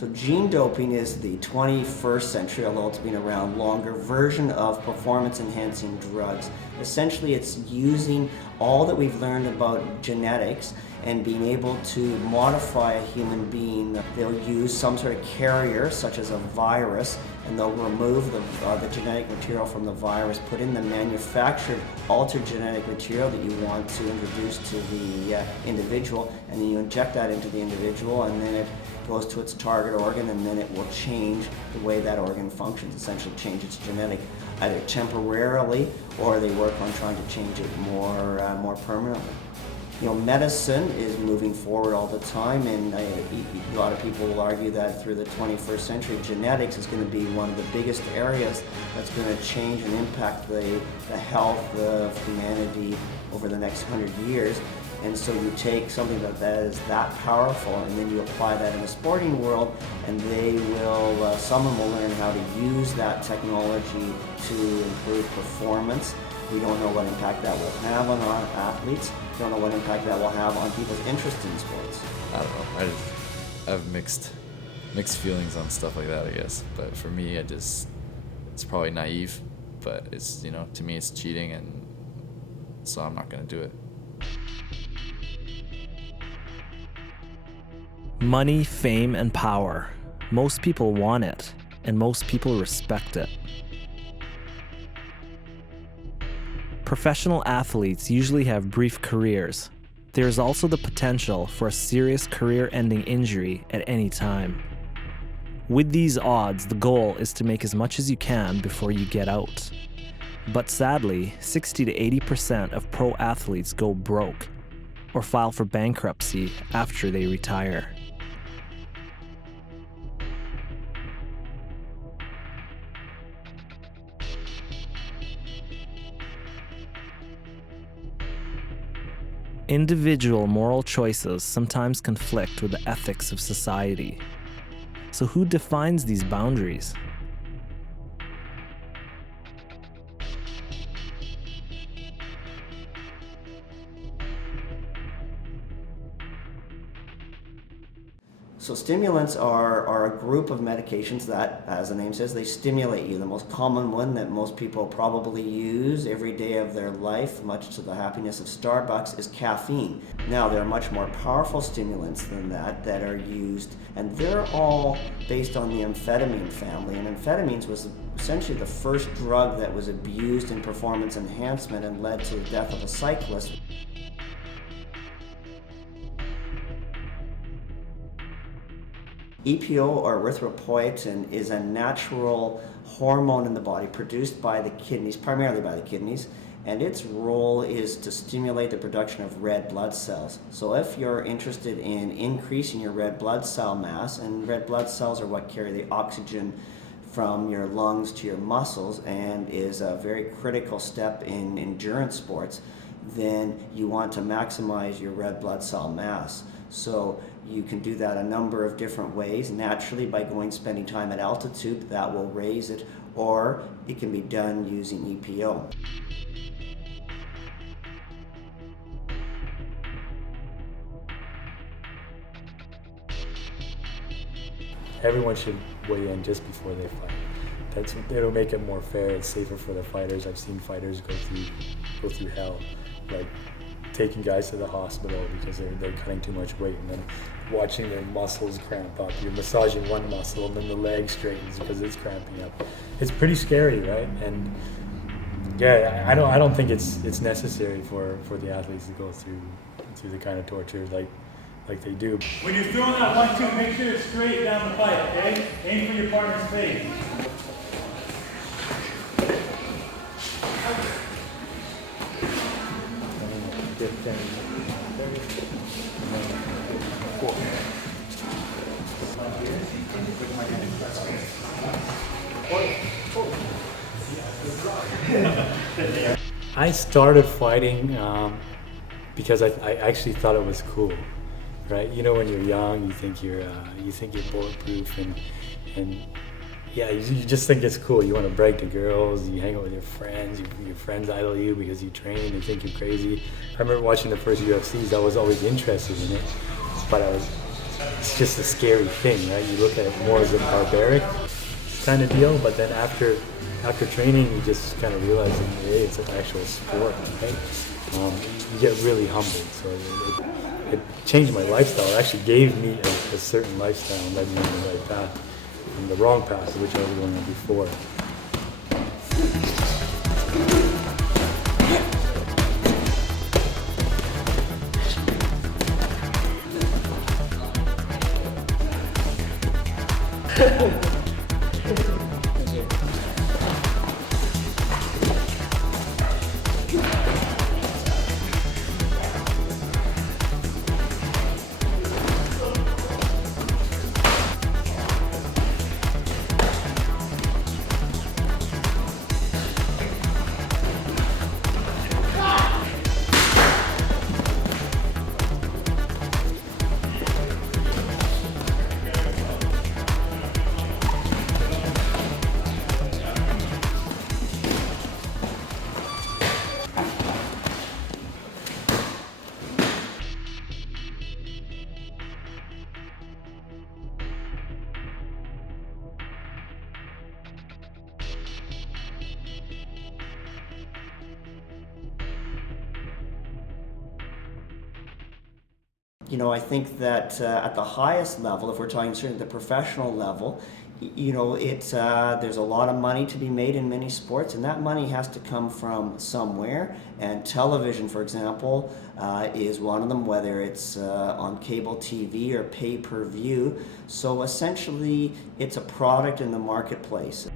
So gene doping is the 21st century, although it's been around longer, version of performance-enhancing drugs. Essentially, it's using all that we've learned about genetics and being able to modify a human being. They'll use some sort of carrier, such as a virus, and they'll remove the genetic material from the virus, put in the manufactured altered genetic material that you want to introduce to the individual, and then you inject that into the individual, and then it goes to its target organ, and then it will change the way that organ functions, essentially change its genetic, either temporarily, or they work on trying to change it more permanently. You know, medicine is moving forward all the time, and a lot of people will argue that through the 21st century, genetics is going to be one of the biggest areas that's going to change and impact the health of humanity over the next 100 years. And so you take something that is that powerful, and then you apply that in the sporting world, and they will, someone will learn how to use that technology to improve performance. We don't know what impact that will have on our athletes. We don't know what impact that will have on people's interest in sports. I don't know. I have mixed feelings on stuff like that, I guess. But for me, it's probably naive, but it's, you know, to me it's cheating, and so I'm not gonna do it. Money, fame, and power. Most people want it, and most people respect it. Professional athletes usually have brief careers. There is also the potential for a serious career-ending injury at any time. With these odds, the goal is to make as much as you can before you get out. But sadly, 60 to 80% of pro athletes go broke or file for bankruptcy after they retire. Individual moral choices sometimes conflict with the ethics of society. So who defines these boundaries? So stimulants are a group of medications that, as the name says, they stimulate you. The most common one that most people probably use every day of their life, much to the happiness of Starbucks, is caffeine. Now, there are much more powerful stimulants than that are used, and they're all based on the amphetamine family. And amphetamines was essentially the first drug that was abused in performance enhancement and led to the death of a cyclist. EPO, or erythropoietin, is a natural hormone in the body produced by the kidneys, primarily by the kidneys, and its role is to stimulate the production of red blood cells. So if you're interested in increasing your red blood cell mass, and red blood cells are what carry the oxygen from your lungs to your muscles and is a very critical step in endurance sports, then you want to maximize your red blood cell mass. So you can do that a number of different ways. Naturally, by spending time at altitude, that will raise it, or it can be done using EPO. Everyone should weigh in just before they fight. It'll make it more fair. It's safer for the fighters. I've seen fighters go through hell, like taking guys to the hospital because they're cutting too much weight, and then watching their muscles cramp up. You're massaging one muscle, and then the leg straightens because it's cramping up. It's pretty scary, right? And yeah, I don't think it's necessary for the athletes to go through the kind of torture like they do. When you're throwing that 1-2, make sure it's straight down the pipe, okay? Aim for your partner's face. I started fighting because I actually thought it was cool, right? You know, when you're young, you think you're bulletproof, and yeah, you just think it's cool. You want to brag to girls, you hang out with your friends, your friends idol you because you train, they think you're crazy. I remember watching the first UFCs, I was always interested in it, but I was it's just a scary thing, right? You look at it more as a barbaric kind of deal, but then after training, you just kind of realize that, hey, it's an actual sport, right? You get really humbled. So it changed my lifestyle. It actually gave me a certain lifestyle and led me on the right path from the wrong path, which I was going on before. You know, I think that at the highest level, if we're talking certainly the professional level, you know, there's a lot of money to be made in many sports, and that money has to come from somewhere. And television, for example, is one of them, whether it's on cable TV or pay-per-view. So essentially, it's a product in the marketplace.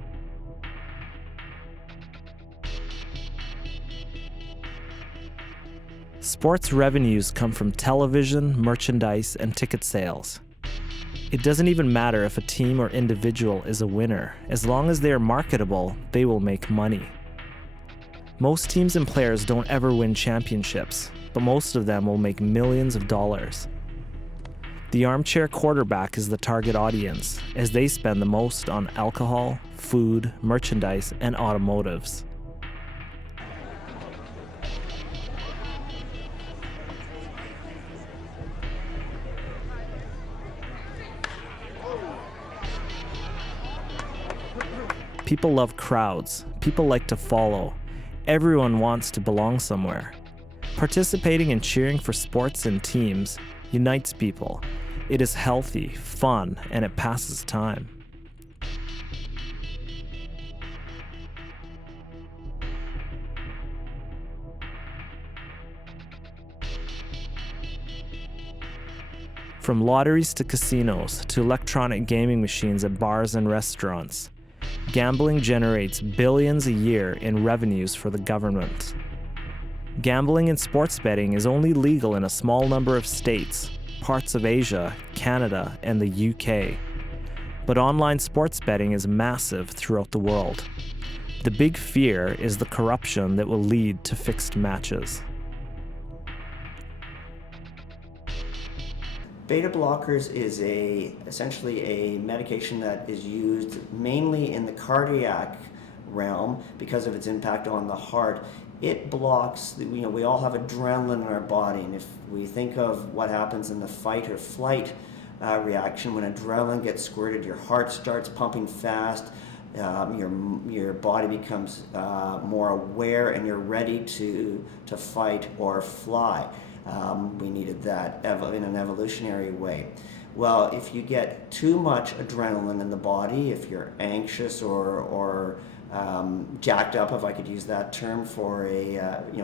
Sports revenues come from television, merchandise, and ticket sales. It doesn't even matter if a team or individual is a winner. As long as they are marketable, they will make money. Most teams and players don't ever win championships, but most of them will make millions of dollars. The armchair quarterback is the target audience, as they spend the most on alcohol, food, merchandise, and automotives. People love crowds. People like to follow. Everyone wants to belong somewhere. Participating and cheering for sports and teams unites people. It is healthy, fun, and it passes time. From lotteries to casinos to electronic gaming machines at bars and restaurants, gambling generates billions a year in revenues for the government. Gambling and sports betting is only legal in a small number of states, parts of Asia, Canada, and the UK. But online sports betting is massive throughout the world. The big fear is the corruption that will lead to fixed matches. Beta blockers is essentially a medication that is used mainly in the cardiac realm because of its impact on the heart. It blocks, we all have adrenaline in our body, and if we think of what happens in the fight or flight reaction, when adrenaline gets squirted, your heart starts pumping fast, your body becomes more aware, and you're ready to fight or fly. We needed that in an evolutionary way. Well, if you get too much adrenaline in the body, if you're anxious or jacked up, if I could use that term, for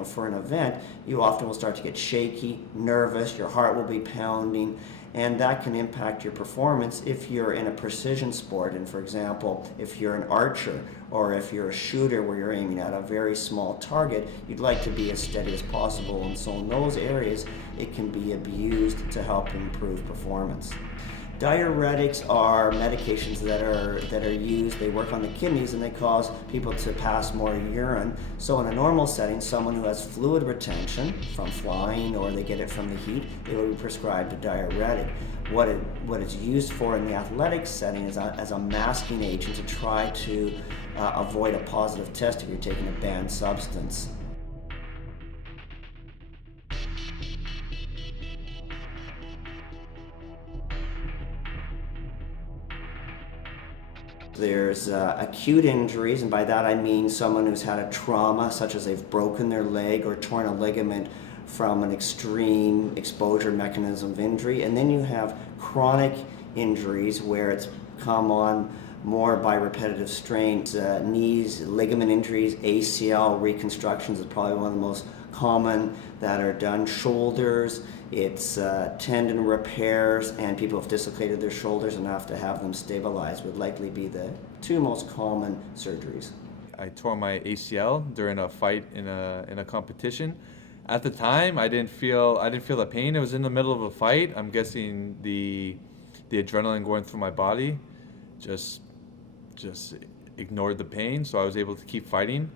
for an event, you often will start to get shaky, nervous, your heart will be pounding, and that can impact your performance if you're in a precision sport. And for example, if you're an archer or if you're a shooter where you're aiming at a very small target, you'd like to be as steady as possible. And so in those areas, it can be abused to help improve performance. Diuretics are medications that are used, they work on the kidneys and they cause people to pass more urine. So in a normal setting, someone who has fluid retention from flying or they get it from the heat, they will be prescribed a diuretic. What it's used for in the athletic setting is as a masking agent to try to avoid a positive test if you're taking a banned substance. There's acute injuries, and by that I mean someone who's had a trauma, such as they've broken their leg or torn a ligament from an extreme exposure mechanism of injury. And then you have chronic injuries where it's come on more by repetitive strain. Knees, ligament injuries, ACL reconstructions is probably one of the most common that are done. Shoulders, it's tendon repairs, and people have dislocated their shoulders and have to have them stabilized would likely be the two most common surgeries. I tore my ACL during a fight in a competition. At the time, I didn't feel the pain. It was in the middle of a fight. I'm guessing the adrenaline going through my body just ignored the pain, so I was able to keep fighting.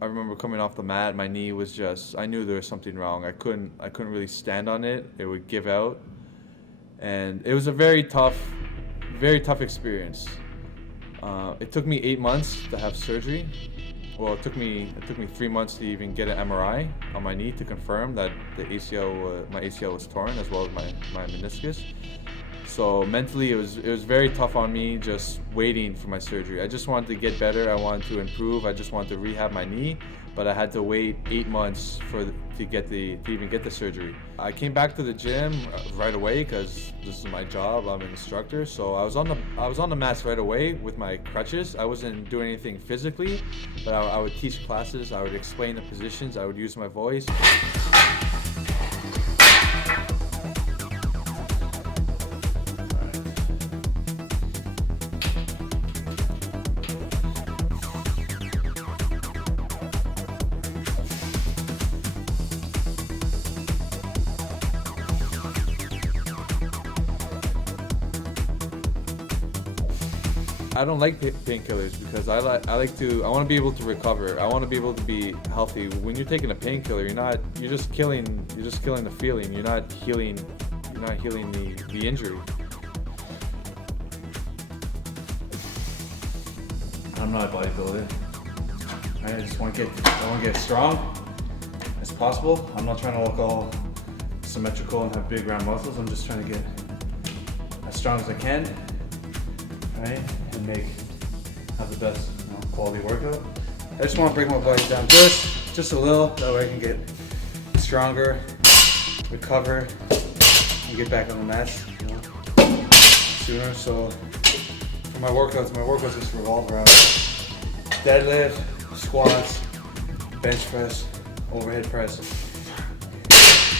I remember coming off the mat, my knee was I knew there was something wrong. I couldn't really stand on it. It would give out, and it was a very tough experience. It took me 8 months to have surgery. Well, it took me 3 months to even get an MRI on my knee to confirm that my ACL was torn, as well as my meniscus. So mentally, it was very tough on me just waiting for my surgery. I just wanted to get better. I wanted to improve. I just wanted to rehab my knee, but I had to wait 8 months to even get the surgery. I came back to the gym right away because this is my job. I'm an instructor, so I was on the mats right away with my crutches. I wasn't doing anything physically, but I would teach classes. I would explain the positions. I would use my voice. I don't like painkillers because I want to be able to recover. I want to be able to be healthy. When you're taking a painkiller, you're just killing the feeling. You're not healing the injury. I'm not a bodybuilder. I just want to get strong as possible. I'm not trying to look all symmetrical and have big round muscles. I'm just trying to get as strong as I can, right? And have the best quality workout. I just want to break my body down just a little, that way I can get stronger, recover, and get back on the mats, sooner. So for my workouts just revolve around deadlift, squats, bench press, overhead press,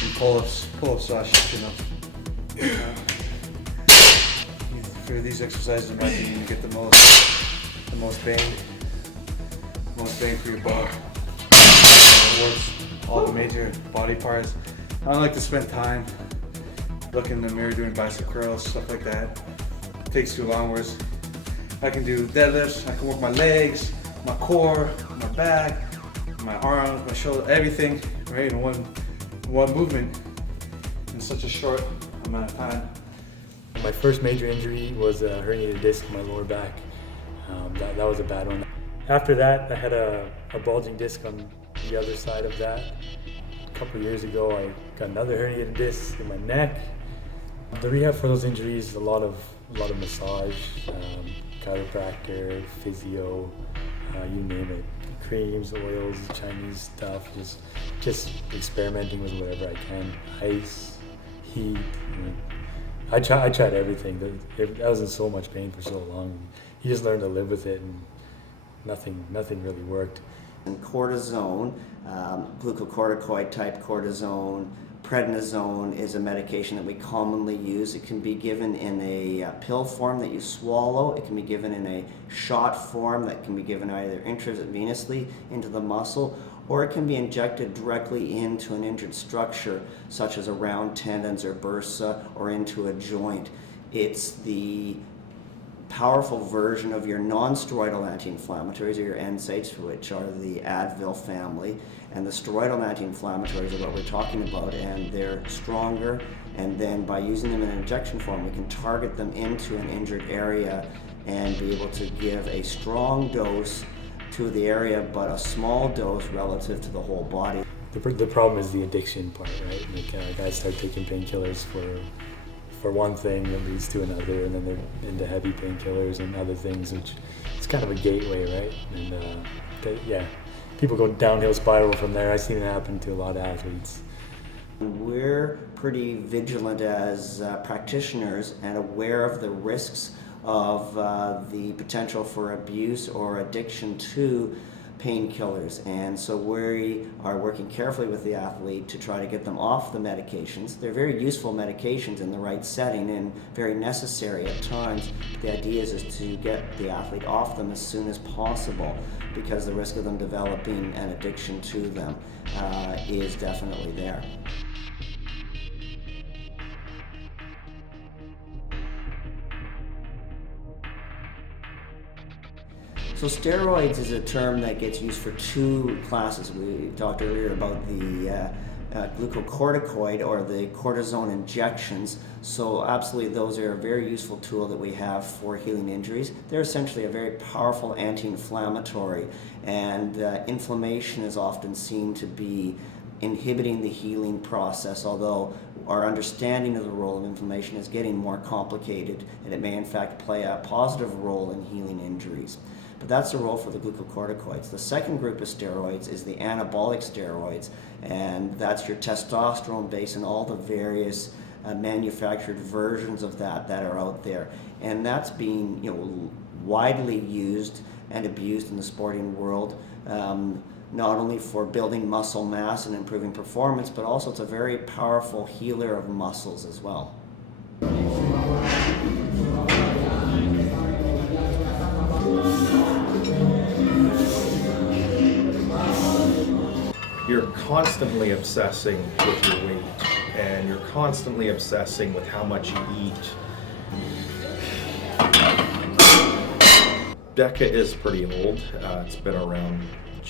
and pull-ups for these exercises, in my opinion, you get the most bang for your buck. It works all the major body parts. I don't like to spend time looking in the mirror doing bicep curls, stuff like that. It takes too long. Whereas I can do deadlifts, I can work my legs, my core, my back, my arms, my shoulder, everything, right, in one movement in such a short amount of time. My first major injury was a herniated disc in my lower back. That was a bad one. After that, I had a bulging disc on the other side of that. A couple years ago, I got another herniated disc in my neck. The rehab for those injuries is a lot of massage, chiropractor, physio, you name it. Creams, oils, Chinese stuff, just experimenting with whatever I can. Ice, heat. I tried everything. I was in so much pain for so long. You just learn to live with it, and nothing really worked. And cortisone, glucocorticoid type cortisone, prednisone is a medication that we commonly use. It can be given in a pill form that you swallow. It can be given in a shot form that can be given either intravenously into the muscle, or it can be injected directly into an injured structure, such as around tendons or bursa, or into a joint. It's the powerful version of your non-steroidal anti-inflammatories, or your NSAIDs, which are the Advil family, and the steroidal anti-inflammatories are what we're talking about, and they're stronger, and then by using them in an injection form, we can target them into an injured area and be able to give a strong dose to the area, but a small dose relative to the whole body. The problem is the addiction part, right? Like, guys start taking painkillers for for one thing, it leads to another, and then they're into heavy painkillers and other things, which it's kind of a gateway, right? And people go downhill spiral from there. I've seen it happen to a lot of athletes. We're pretty vigilant as practitioners and aware of the risks of the potential for abuse or addiction to painkillers, and so we are working carefully with the athlete to try to get them off the medications. They're very useful medications in the right setting and very necessary at times. The idea is to get the athlete off them as soon as possible, because the risk of them developing an addiction to them is definitely there. So steroids is a term that gets used for two classes. We talked earlier about the glucocorticoid or the cortisone injections. So absolutely those are a very useful tool that we have for healing injuries. They're essentially a very powerful anti-inflammatory, and inflammation is often seen to be inhibiting the healing process, although our understanding of the role of inflammation is getting more complicated, and it may in fact play a positive role in healing injuries. But that's the role for the glucocorticoids. The second group of steroids is the anabolic steroids, and that's your testosterone base and all the various manufactured versions of that are out there. And that's being widely used and abused in the sporting world, not only for building muscle mass and improving performance, but also it's a very powerful healer of muscles as well. You're constantly obsessing with your weight, and you're constantly obsessing with how much you eat. DECA is pretty old. It's been around,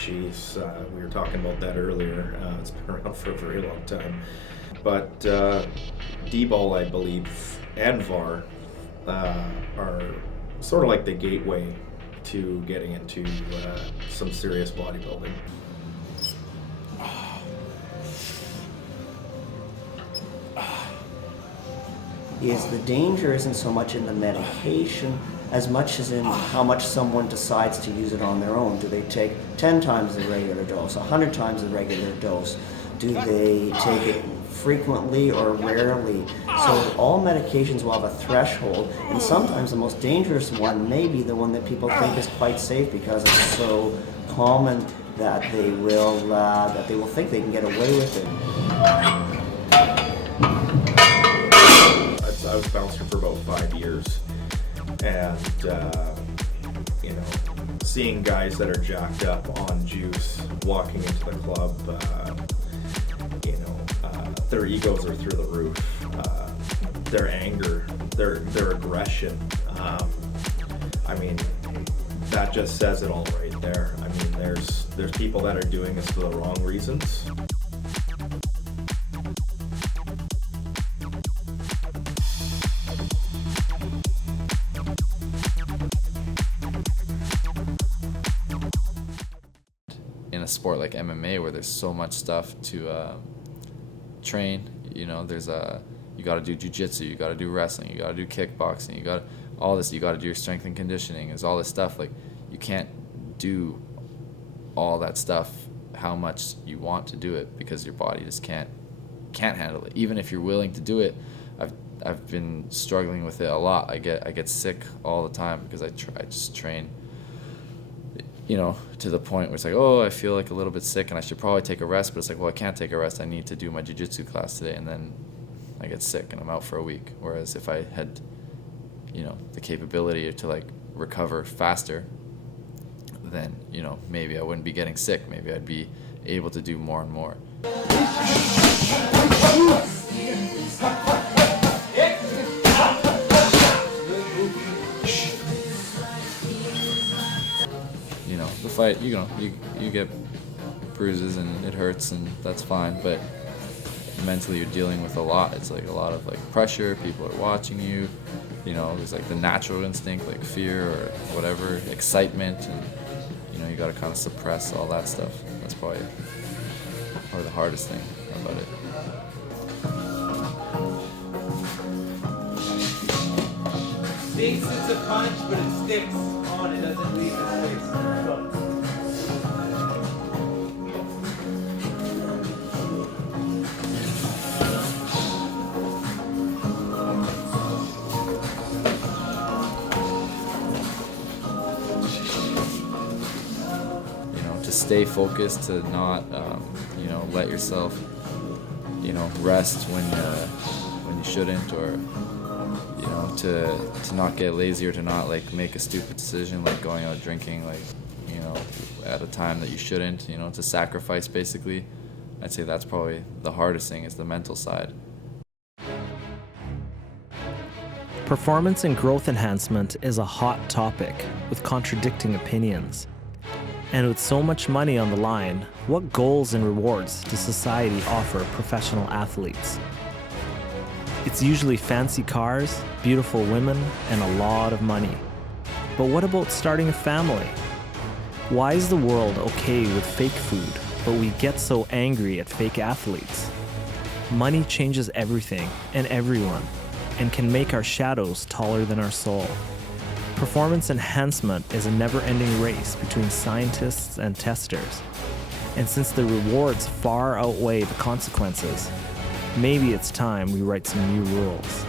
we were talking about that earlier. It's been around for a very long time. But D-ball, I believe, and VAR are sort of like the gateway to getting into some serious bodybuilding. The danger isn't so much in the medication as much as in how much someone decides to use it on their own. Do they take 10 times the regular dose, 100 times the regular dose? Do they take it frequently or rarely? So all medications will have a threshold, and sometimes the most dangerous one may be the one that people think is quite safe because it's so common that they will think they can get away with it. I was bouncing for about 5 years, and seeing guys that are jacked up on juice walking into the club, their egos are through the roof. Their anger, their aggression. That just says it all right there. There's people that are doing this for the wrong reasons. In a sport like MMA, where there's so much stuff to train, you got to do jiu-jitsu, you got to do wrestling, you got to do kickboxing, you got all this, you got to do your strength and conditioning. There's all this stuff, like you can't do all that stuff how much you want to do it because your body just can't handle it. Even if you're willing to do it, I've been struggling with it a lot. I get sick all the time because I just train, to the point where it's like, oh, I feel like a little bit sick and I should probably take a rest, but it's like, well, I can't take a rest. I need to do my jiu-jitsu class today, and then I get sick and I'm out for a week. Whereas if I had, the capability to recover faster, then, maybe I wouldn't be getting sick. Maybe I'd be able to do more and more. The fight, you get bruises and it hurts and that's fine, but mentally you're dealing with a lot. It's like a lot of pressure, people are watching you, there's the natural instinct, fear or whatever, excitement, and you got to kind of suppress all that stuff. That's probably the hardest thing about it. thinks it's a punch, but it sticks on, it doesn't leave his face. You know, to stay focused, to not, you know, let yourself, you know, rest when you shouldn't, or you know, to not get lazy, or to not like make a stupid decision like going out drinking, like, you know, at a time that you shouldn't, you know, to sacrifice basically. I'd say that's probably the hardest thing, is the mental side. Performance and growth enhancement is a hot topic with contradicting opinions. And with so much money on the line, what goals and rewards does society offer professional athletes? It's usually fancy cars, beautiful women, and a lot of money. But what about starting a family? Why is the world okay with fake food, but we get so angry at fake athletes? Money changes everything and everyone, and can make our shadows taller than our soul. Performance enhancement is a never-ending race between scientists and testers. And since the rewards far outweigh the consequences, maybe it's time we write some new rules.